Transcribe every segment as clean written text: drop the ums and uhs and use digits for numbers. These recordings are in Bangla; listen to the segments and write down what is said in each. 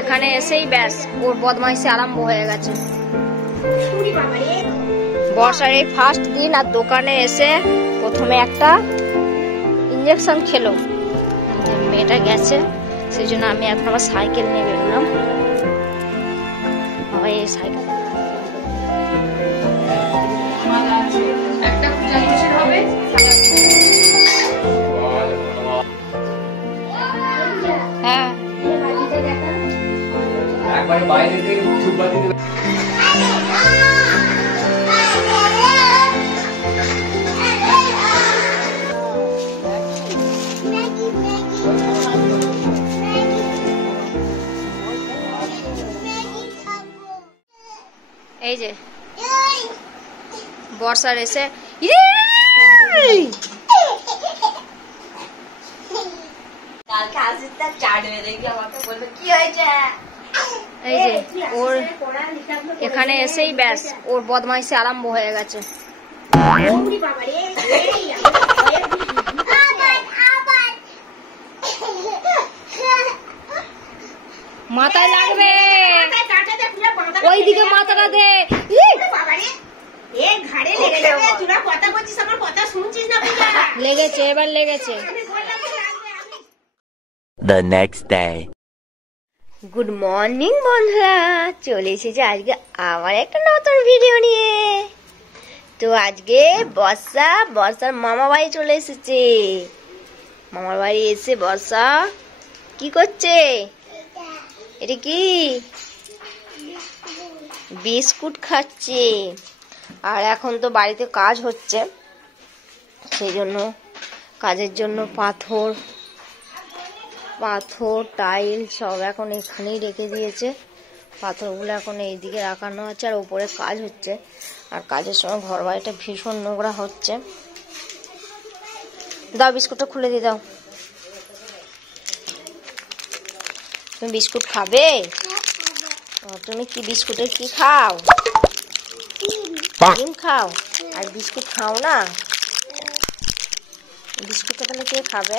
এখানে এসেই ব্যাস ওর বদমাইশি আরম্ভ হয়ে গেছে। বর্ষার এই ফার্স্ট দিন আর দোকানে এসে প্রথমে একটা ইঞ্জেকশন খেলো। মেয়েটা গেছে, সেই জন্য আমি এখন আবার সাইকেল নিয়ে বেরোলাম। এই সাইকেল হ্যাঁ এই যে বর্ষার এসে এই যে ওর এখানে এসেই ব্যাস ওর বদমাইশি আরম্ভ হয়ে গেছে। মাথায় লাগবে, ওইদিকে মাথাটা দে। লেগেছে, এবার লেগেছে। The next day. Good morning বন্ধুরা, চলে এসেছি আজকে আমার একটা নতুন ভিডিও নিয়ে। তো আজকে বর্ষার মামা বাড়ি চলে এসেছে। মামার বাড়ি এসে বর্ষা কি করছে? এটা কি? বিস্কুট খাচ্ছে। আর এখন তো বাড়িতে কাজ হচ্ছে, সেই জন্য কাজের জন্য পাথর টাইল সব এখন এখানেই রেখে দিয়েছে। পাথরগুলো এখন এইদিকে রাখানো আছে আর উপরে কাজ হচ্ছে। আর কাজের সময় ঘর বাড়িটা ভীষণ নোংরা হচ্ছে। দাও বিস্কুটটা খুলে দিয়ে দাও। তুমি বিস্কুট খাবে? তুমি কি বিস্কুটের কি খাও? ডিম খাও আর বিস্কুট খাও না? বিস্কুটটা তাহলে কে খাবে?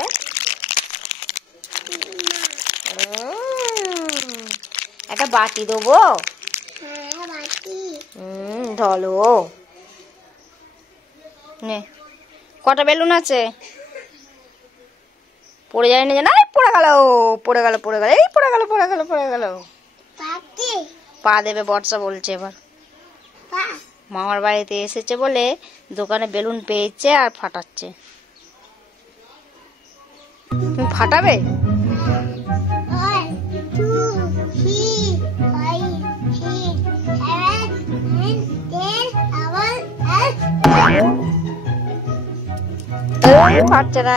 একটা বাটি দেবো? ধরো নে। কটা বেলুন আছে? পড়ে যায় না জানা? পড়ে গেল এই পড়ে গেল। পা দেবে বর্ষা বলছে। এবার মামার বাড়িতে এসেছে বলে দোকানে বেলুন পেয়েছে আর ফাটাচ্ছে। তুমি ফাটাবে? ফাটছে না।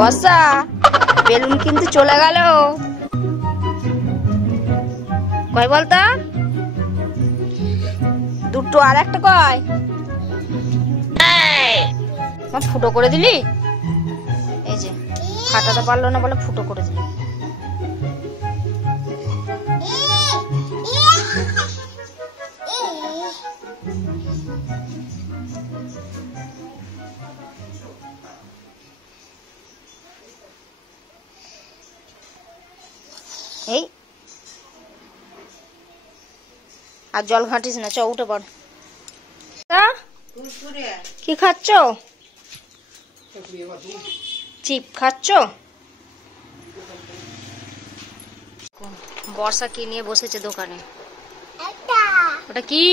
বর্ষা বেলুন কিন্তু চলে গেল। কয় বলতো? দুটো আর একটা কয়? ফুটো করে দিলি। এই যে ফাটাতে পারলো না বলে ফুটো করে দিলি। এই আর জল ঘাঁটিস না, চ উঠে পড়। কি খাচ্ছ? চিপ খাচ্ছ? বর্ষা কি নিয়ে বসেছে দোকানে? ওটা কি?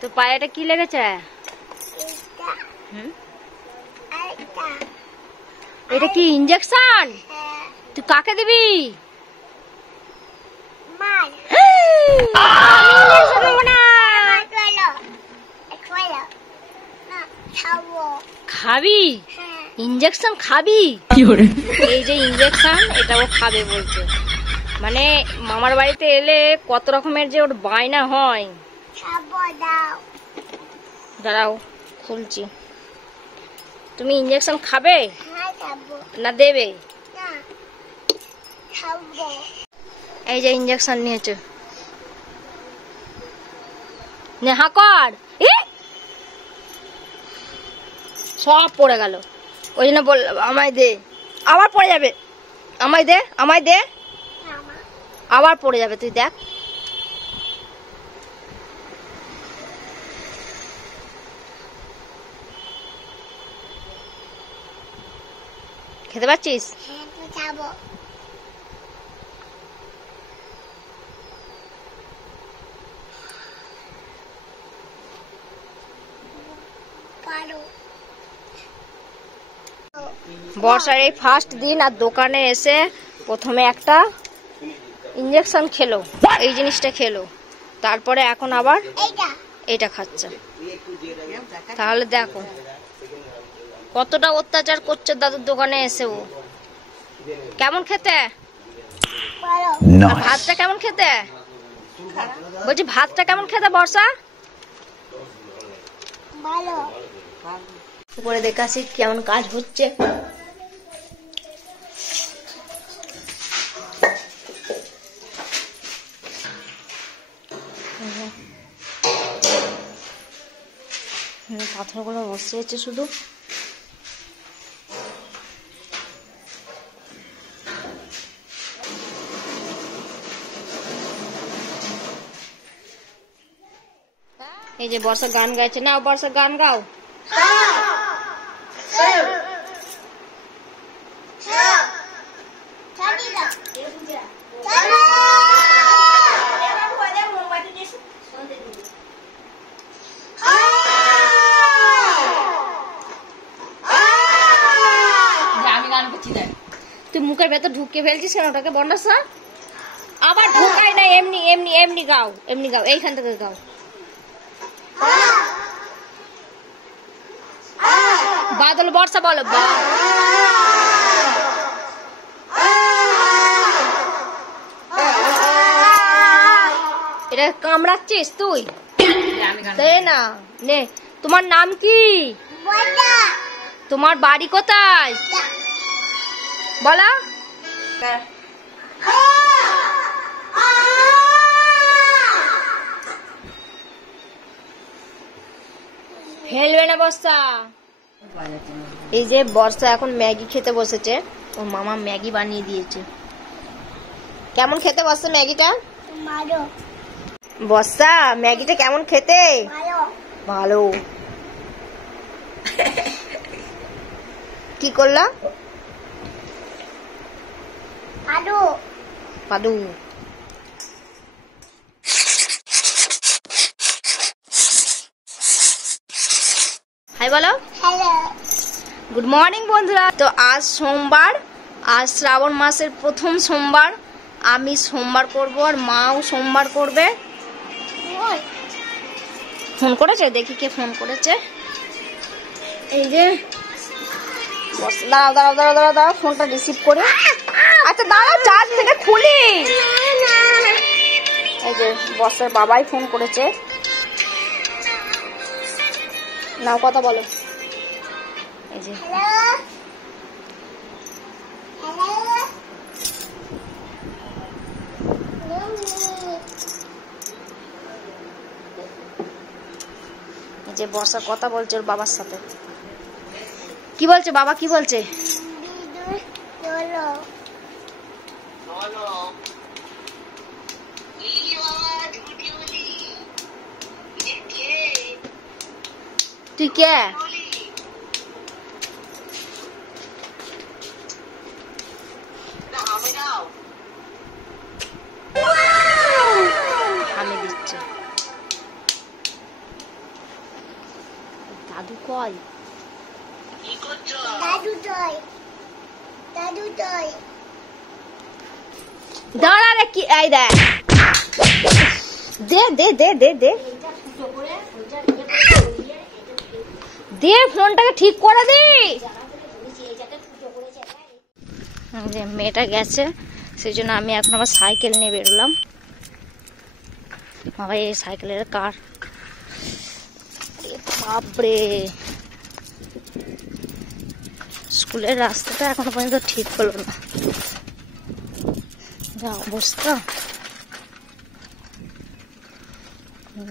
তো পায়েটা কি লেগেছে? এটা কি ইঞ্জেকশন? তুই কাকে দিবি? খাবি? ইঞ্জেকশন খাবি? এই যে ইঞ্জেকশন, এটা ও খাবে বলছে। মানে মামার বাড়িতে এলে কত রকমের যে ওর বায়না হয়। দাঁড়াও খুলছি। তুমি ইঞ্জেকশন খাবে না দেবে? এই যে ইঞ্জেকশন নিয়েছে, নেহা কর। সব পড়ে গেল। ওই জন্য বল আমায় দে, আবার পড়ে যাবে। আমায় দে, আমায় দে, আবার পড়ে যাবে, তুই দেখ। খেতে পাচ্ছিস? বর্ষার এই ফার্স্ট দিন আর দোকানে এসে প্রথমে একটা ইঞ্জেকশন খেলো, এই জিনিসটা খেলো, তারপরে এখন আবার এটা খাচ্ছে। তাহলে দেখো কতটা অত্যাচার করছে দাদুর দোকানে এসে। ও কেমন খেতে? ভাতটা কেমন খেতে? বলছি ভাতটা কেমন খেতে বর্ষা? উপরে দেখাচ্ছি কেমন কাজ হচ্ছে। পাথরগুলো বসিয়েছে শুধু। এই যে বর্ষা গান গাইছে, না বর্ষা গান গাও। তুই মুখের ভেতর ঢুকে ফেলছিস কেন ওটাকে বন্ডাসা? আবার ঢুকাই না, এমনি এমনি এমনি গাও, এমনি গাও, এইখান থেকে গাও। বাদল বর্ষা বলো। এটা কামড়াচ্ছিস তুই? দে না, নে। তোমার নাম কি? তোমার বাড়ি কোথায় বলো? ফেলবে না বর্ষা। এই যে বর্ষা এখন ম্যাগি খেতে বসেছে, ওর মামা ম্যাগি বানিয়ে দিয়েছে। কেমন খেতে বর্ষা ম্যাগিটা? বর্ষা ম্যাগিটা কেমন খেতে? ভালো। কি করলা? পাদু পাদু। হাই বলো। গুড মর্নিং বন্ধুরা। তো আজ সোমবার, আজ শ্রাবণ মাসের প্রথম সোমবার। আমি সোমবার করব আর মাও সোমবার করবে। ফোন করেছে, দেখি কে ফোন করেছে। এই যে দাঁড়াও দাঁড়াও দাঁড়াও দাঁড়াও দাঁড়াও, ফোনটা রিসিভ করে। আচ্ছা দাঁড়াও, চার্জ থেকে খুলি। এই যে বর্ষার বাবাই ফোন করেছে, নাও কথা বলো। এই যে এই যে বর্ষা কথা বলছে ওর বাবার সাথে। কি বলছে বাবা, কি বলছে? তুই কে? আমি দিচ্ছি। দাদু কয়? দাঁড়া রে, কি এই দেখ, দে দে দে দে দে দে, ফোনটাকে ঠিক করে দি। যে মেয়েটা গেছে, সেই জন্য আমি এখন আবার সাইকেল নিয়ে বেরোলাম। বাবা এই সাইকেলের কার, বাপরে। স্কুলের রাস্তাটা এখনো পর্যন্ত ঠিক হলো না, যা অবস্থা।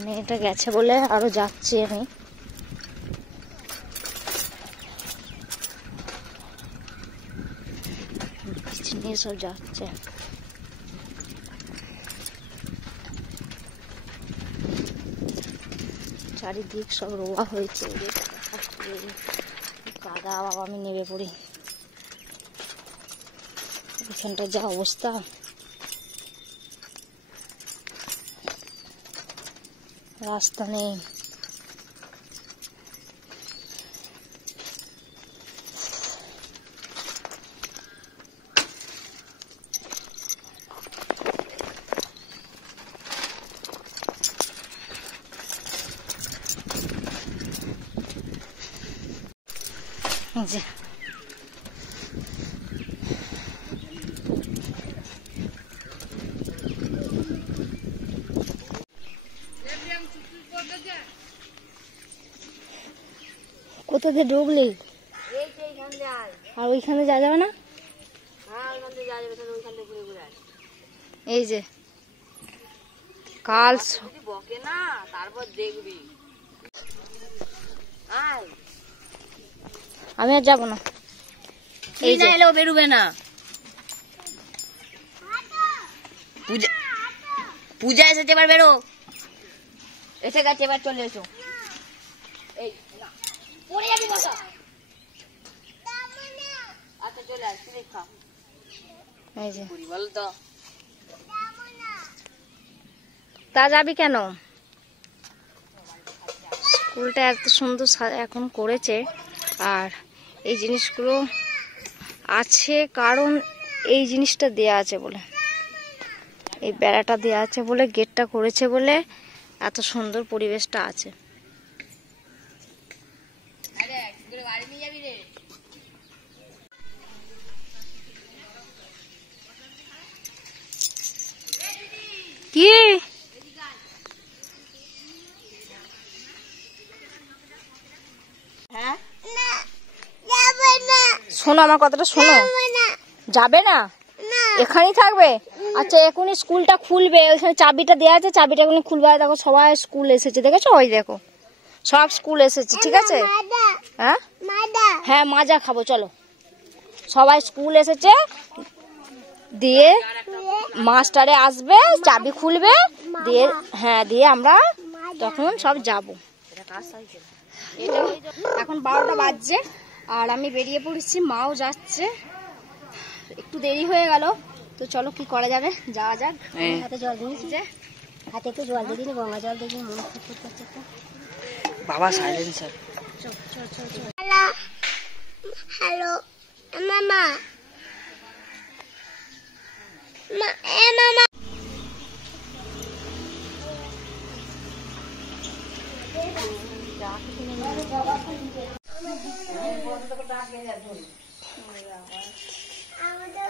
মেয়েটা গেছে বলে আরো যাচ্ছি আমি। নিয়ে সব যাচ্ছে। চারিদিক সব রোয়া হয়েছে, কাদা। বাবা আমি নেমে পড়ি, এখানটা যা অবস্থা। রাস্তা নেই। যে কোথাতে ঢুকলি? আর ওইখানে যা যাবে না? এই যে কাল বকে না, তারপর দেখবি। আমি আর যাবো না, এই যে এলেও বেরোবে না। পূজা এসেছে, এবার বেরো। এসে গেছে, এবার চলে এসো। এই পড়ে যাবি বসা। আচ্ছা চলে আস, তুই খা। এই যে বল তো, তা যাবি কেন? স্কুলটা এত সুন্দর এখন করেছে, আর এই জিনিসগুলো আছে কারণ এই জিনিসটা দেয়া আছে বলে, এই বেড়াটা দেয়া আছে বলে, গেটটা করেছে বলে এত সুন্দর পরিবেশটা আছে। কি শোনো, আমার কথাটা শোনো। যাবে না? এখানেই থাকবে? আচ্ছা এখনই স্কুলটা খুলবে, ওইখানে চাবিটা দেওয়া আছে, চাবিটা এখনই খুলবে। আর দেখো সবাই স্কুল এসেছে, দেখেছো? ওই দেখো সব স্কুল এসেছে, ঠিক আছে? হ্যাঁ হ্যাঁ, মাজা খাবো, চলো। সবাই স্কুল এসেছে, দিয়ে মাস্টারে আসবে, চাবি খুলবে, দিয়ে হ্যাঁ দিয়ে আমরা তখন সব যাব। এখন 12টা বাজছে আর আমি বেরিয়ে পড়েছি, মাও যাচ্ছে। একটু দেরি হয়ে গেল, তো চলো কি করা যাবে, যাওয়া যাক। হাতে জল দিয়েছি, যে হাতে একটু জল দিয়ে দিলে, গঙ্গা জল দিয়ে মনে করতে বাবা সাইলেন্সার। চল চল চল চল। হ্যালো মামা, মামা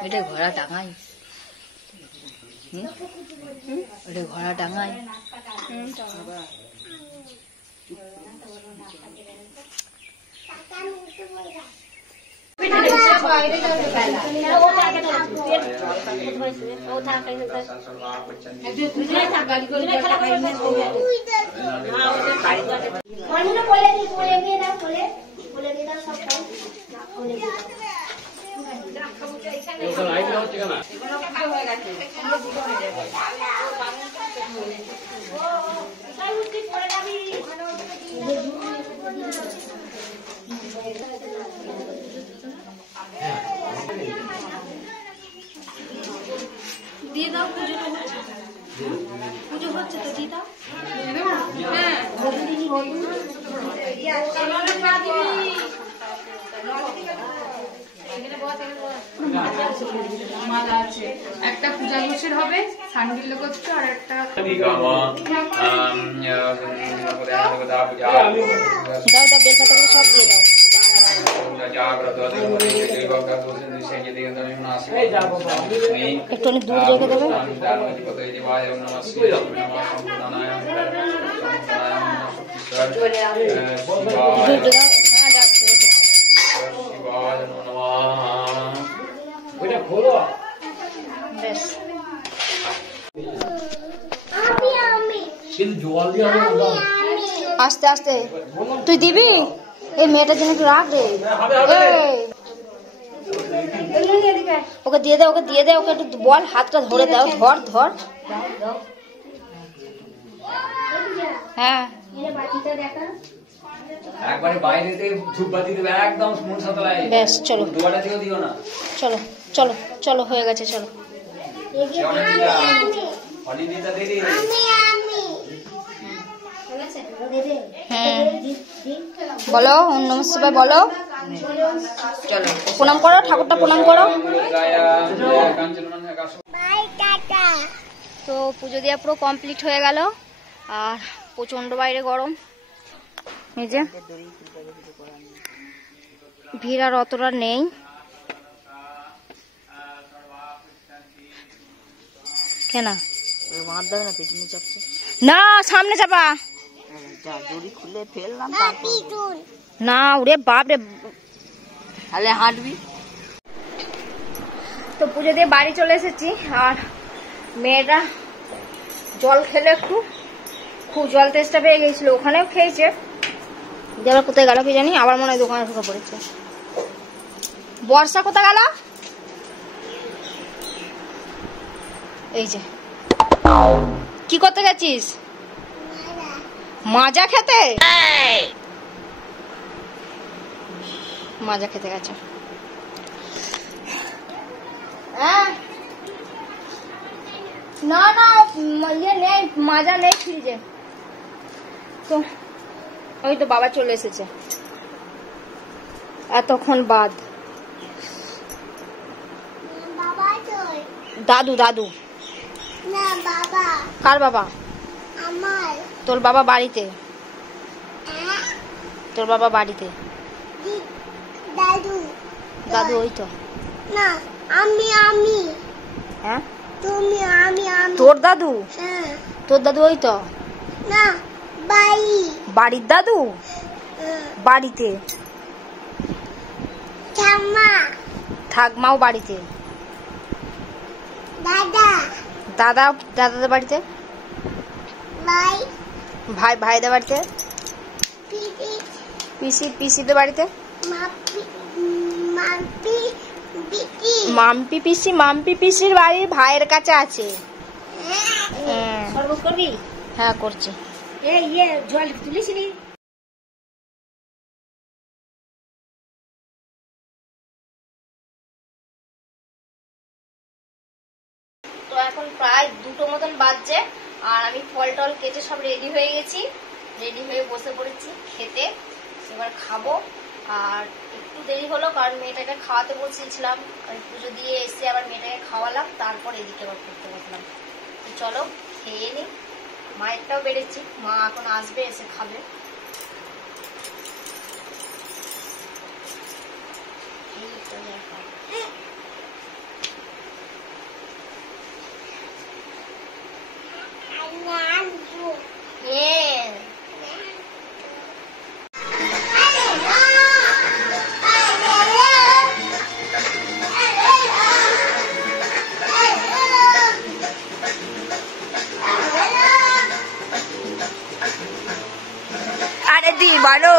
এটা ঘোড়া টাঙাই, এটা ঘোড়া টাঙাই। দিয়ে দাও, পুজো হচ্ছে তো, দিয়ে দাও। একটা পূজা গোছের হবে, সান্ডিল করছে, আর একটা দাও দাও, বেলপাতাগুলো সব দিয়ে দাও। একটু অনেক দূর রেখে দেবে। আস্তে আস্তে তুই দিবি, এই মেয়েটার জন্য একটু রাখ রে। ওকে দিয়ে দে, ওকে দিয়ে দে, ওকে একটু বল, হাতটা ধরে দাও, ধর ধর। হ্যাঁ একবারে বাইরেতে ধূপবাতি দেবে একদম মন সাতলায়। ব্যাস চলো দুয়ারটা দিও দিও না। চলো চলো চলো, হয়ে গেছে, চলো। অনিন্দিতা দিদি বলো ওম নমঃ শিবায় বলো, চলো প্রণাম করো, ঠাকুরটা প্রণাম করো। তো পুজো দেওয়া পুরো কমপ্লিট হয়ে গেল, আর প্রচন্ড বাইরে গরম, এই যে ভিড় আর অতটা নেই। কেন না সামনে চাপা না, ওরে বাপ রে, তাহলে হাঁটবি। তো পুজো দিয়ে বাড়ি চলে এসেছি, আর মেয়েটা জল খেলে একটু, খুব জল তেষ্টা পেয়ে গেছিল, ওখানেও খেয়েছে, আবার কোথায় গেল কি জানি, আবার মনে হয় দোকানে ঢুকে পড়েছে। বর্ষা কোথায় গেল? এই যে কি করতে গেছিস? মাজা খেতে? মাজা খেতে গেছে। না না ইয়ে নেই, মাজা নেই ফ্রিজে। তো ওই তো বাবা চলে এসেছে এতক্ষণ বাদ। দাদু দাদু না বাবা। কার বাবা? আমার। তোর বাবা বাড়িতে, তোর বাবা বাড়িতে। দাদু দাদু ওই তো। না আমি আমি। হ্যাঁ তুমি আমি আমি। তোর দাদু? হ্যাঁ। তোর দাদু ওই তো। না বাড়ি। বাড়ির দাদু? বাড়িতে। ঠাম্মা। ঠাকমাও বাড়িতে। দাদা। দাদা দাদাদের বাড়িতে। ভাই। ভাই ভাইদের বাড়িতে। পিসি। পিসি পিসিদের বাড়িতে। মাপি মাপি বিকি। মাম্পি পিসি, মাম্পি পিসির বাড়ি ভাইয়ের কাছে আছে। সর্ব করবি? হ্যাঁ করছি। এই জল তুলিসনি? তো এখন প্রায় 2টো মতন বাজছে, আর আমি ফল টল কেটে সব রেডি হয়ে গেছি, রেডি হয়ে বসে পড়েছি খেতে। এবার খাবো, আর একটু দেরি হলো কারণ মেয়েটাকে খাওয়াতে বসেছিলাম, আমি পুজো দিয়ে এসে আবার মেয়েটাকে খাওয়ালাম, তারপর এদিকে আবার করতে বসলাম। তো চলো খেয়ে নি, মায়েরটাও বেড়েছি, মা এখন আসবে, এসে খাবে। अरे दीवानो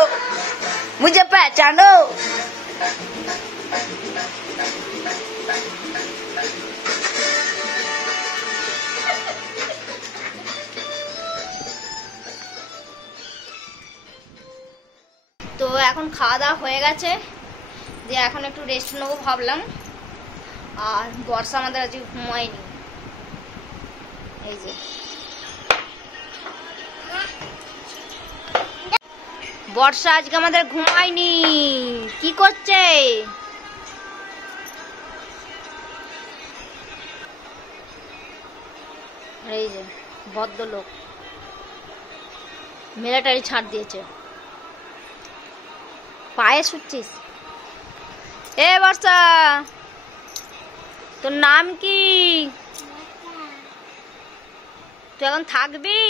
मुझे पहचानो। তো এখন খাওয়া দাওয়া হয়ে গেছে, দিয়ে এখন একটু রেস্ট নেবো ভাবলাম। আর বর্ষা আমাদের আজকে ঘুমায়নি, এই যে বর্ষা আজকে আমাদের ঘুমায়নি, কি করছে? এই যে ভদ্রলোক মিলিটারি ছাড় দিয়েছে। পায়ে শুচ্ছিস? এ বর্ষা, তোর নাম কি? তুই এখন থাকবি?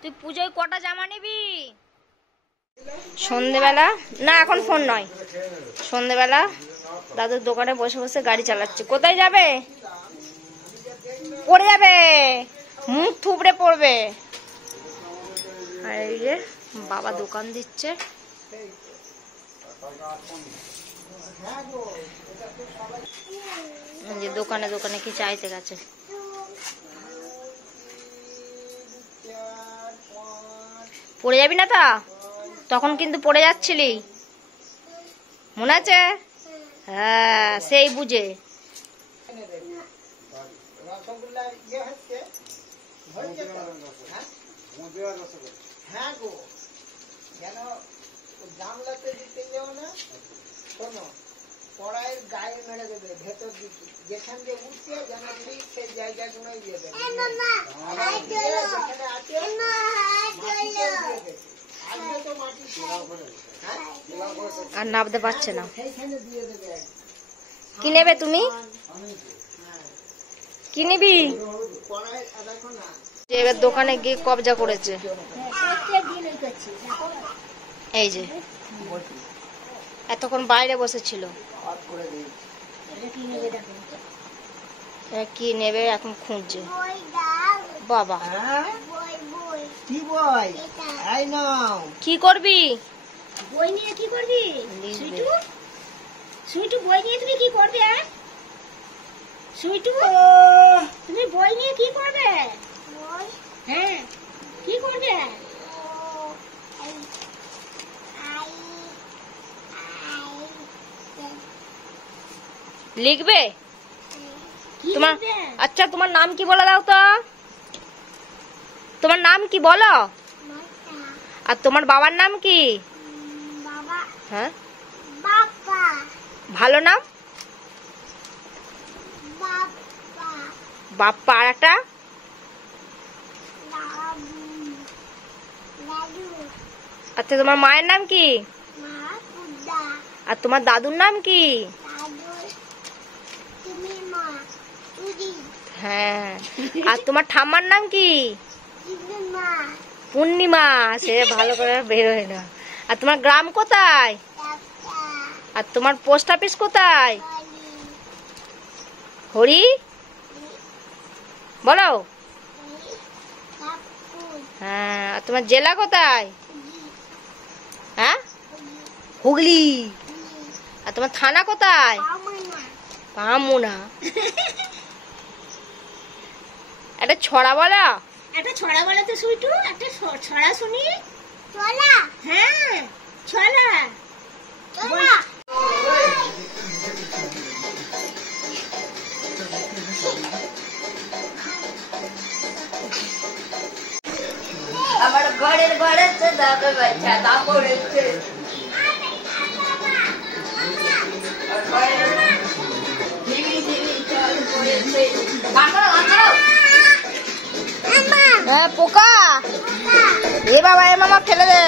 তুই পুজোয় কটা জামা নিবি? সন্ধেবেলা না, এখন ফোন নয়, সন্ধেবেলা দাদুর দোকানে বসে বসে গাড়ি চালাচ্ছে। কোথায় যাবে? পড়ে যাবে, মুখ থুবড়ে পড়বে। আর এই যে বাবা দোকান দিচ্ছে। এই যে দোকানে দোকানে কি চাইতে গেছে। পড়ে যাবি না তো? তখন কিন্তু পড়ে যাচ্ছিলি, মনে আছে? হ্যাঁ, সেই বুঝে। হ্যাঁ গো, যেন জানলাতে দিতে যাও না, শোনো, কড়াইয়ের গায়ে মেরে দেবে ভেতর দিকে, যেখান দিয়ে উঠছে যেন ঠিক সেই জায়গাগুলোই দিয়ে দেবে। যেখানে আছে আসবে তো মাটি, আর নামতে পারছে না। সেইখানে দিয়ে দেবে। কি নেবে তুমি? কি নিবি? কড়াই দেখো না, এবার দোকানে গিয়ে কবজা করেছে। এই যে এতক্ষণ বাইরে বসেছিল। কি নেবে এখন খুঁজছে। বাবা, কি বই? এই নাও। কি করবি? বই নিয়ে কি করবি? লিখবে। সুইটু বই নিয়ে তুমি কি করবে? সুইটু তুমি বই নিয়ে কি করবে? হ্যাঁ, কি করবে? লিখবে কি তোমার? লিখবে? আচ্ছা, তোমার নাম কি বলে দাও তো? তোমার নাম কি বলো? আর তোমার বাবার নাম কি? বাবা, হ্যাঁ, বাবা, ভালো নাম? বাবা, বাপ্পা। আর একটা? দাদু, আচ্ছা, তোমার মায়ের নাম কি? মা, পুদা, আর তোমার দাদুর নাম কি? দাদু, তুমি মা, তুদি, হ্যাঁ। আর তোমার ঠাম্মার নাম কি? তুমি মা, পূর্ণিমা। সে ভালো করে বেরোয় না। আর তোমার গ্রাম কোথায়? দাদা, আর তোমার পোস্ট অফিস কোথায়? বালি, হরি বলো। কাকু, হ্যাঁ। আর তোমার জেলা কোথায়? হ্যাঁ, হুগলি। আর তোমার থানা কোথায়? আমনা, পামুনা। একটা ছড়া বলো। একটা ছড়া বলো তো সুইটু, একটা ছড়া শুনি। ছড়া? হ্যাঁ, ছড়া। ছড়া। আমার ঘরের ঘরেতে দাবে বাচ্চা দা পড়েছে। হ্যাঁ, পোকা। এ বাবা, এ মামা ফেলে দে।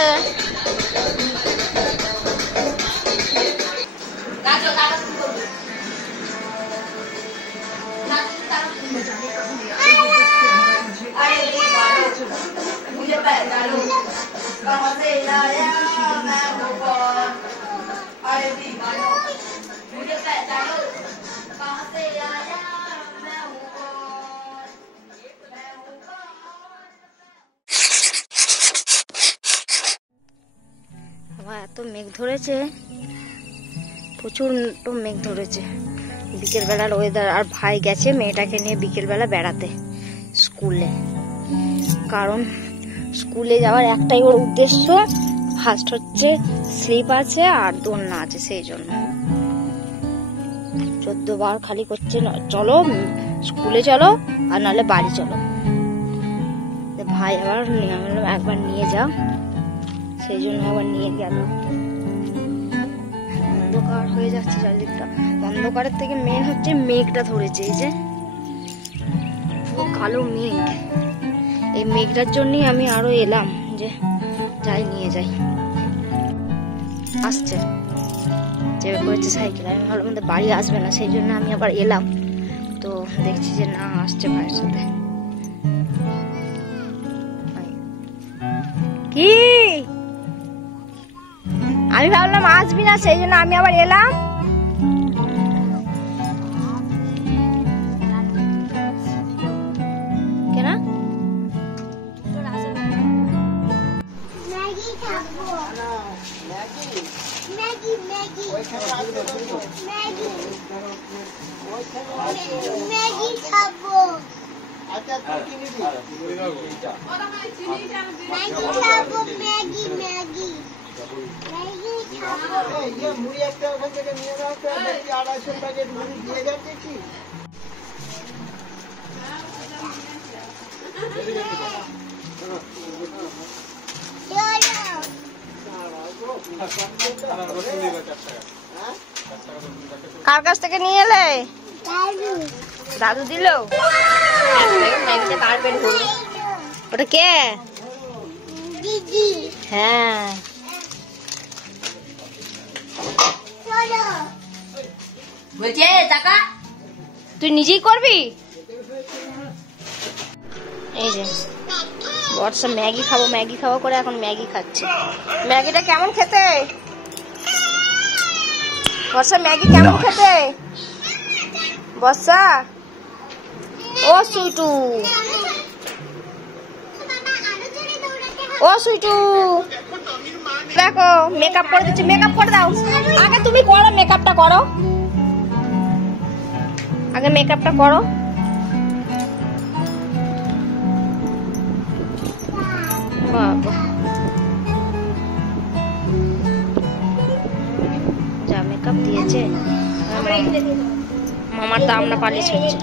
এত মেঘ ধরেছে, প্রচুর মেঘ ধরেছে। বিকেল বেলার ওয়েদার। আর ভাই গেছে মেয়েটাকে নিয়ে বিকেল বেলা বেড়াতে স্কুলে। কারণ স্কুলে যাওয়ার একটাই ওর উদ্দেশ্য, ফার্স্ট হচ্ছে স্লিপ আছে আর দোলনা আছে, সেই জন্য 14 বার খালি করছে চলো স্কুলে চলো, আর নাহলে বাড়ি চলো। ভাই আবার একবার নিয়ে যাও, সেই জন্য আবার নিয়ে গেল। অন্ধকার হয়ে যাচ্ছে চারিদিকটা। অন্ধকারের থেকে মেন হচ্ছে মেঘটা ধরেছে, এই যে কালো মেঘ। এই মেঘটার জন্যই আমি আরো এলাম যে যাই নিয়ে যাই। আসছে চেপে পড়েছে সাইকেল। আমি ভাবলাম আমাদের বাড়ি আসবে না, সেই জন্য আমি আবার এলাম। তো দেখছি যে না, আসছে ভাইয়ের সাথে। কি আমি ভাবলাম আসবি না, সেই জন্য আমি আবার এলাম। কেন? ম্যাগি খাবো। ম্যাগি ম্যাগি ম্যাগি ওইখানে আছে তো। ম্যাগি ওইখানে আছে। ম্যাগি খাবো আচ্ছা তুই কি নিবি? ম্যাগি খাবো ম্যাগি ম্যাগি ম্যাগি খাবো এই যে মুড়ি একটা ওখান থেকে নিয়ে নাও তো, দেখি 250 প্যাকেট মুড়ি দিয়ে যাচ্ছে কি? চলো কার কাছ থেকে নিয়ে এলে? দাদু দাদু দিল? ম্যাগিটা কার বের করলো? ওটা কে? দিদি হ্যাঁ চলো বলছে টাকা তুই নিজেই করবি? এই যে বর্ষা ম্যাগি খাবো করে এখন ম্যাগি খাচ্ছে। ম্যাগিটা কেমন খেতে? বর্ষা ম্যাগি কেমন খেতে? বর্ষা ও সুইটু, ও সুইটু দেখো মেকআপ করে দিচ্ছি, মেকআপ করে দাও। আগে তুমি করো, মেকআপটা করো, আগে মেকআপটা করো। বাবা যা মেকআপ দিয়েছে। মামার দাম না পালিশ হচ্ছে,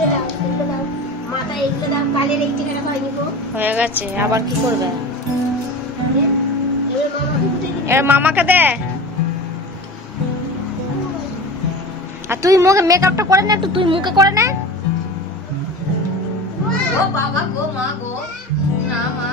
মাথা এগুলো দাম কালের এই ঠিকানা হয়নি গো হয়ে গেছে। আবার কি করবে? এর মামাকে দে। আর তুই মুখে মেকআপটা করে নে, একটু তুই মুখে করে নে। ও বাবা গো, মা গো, না মা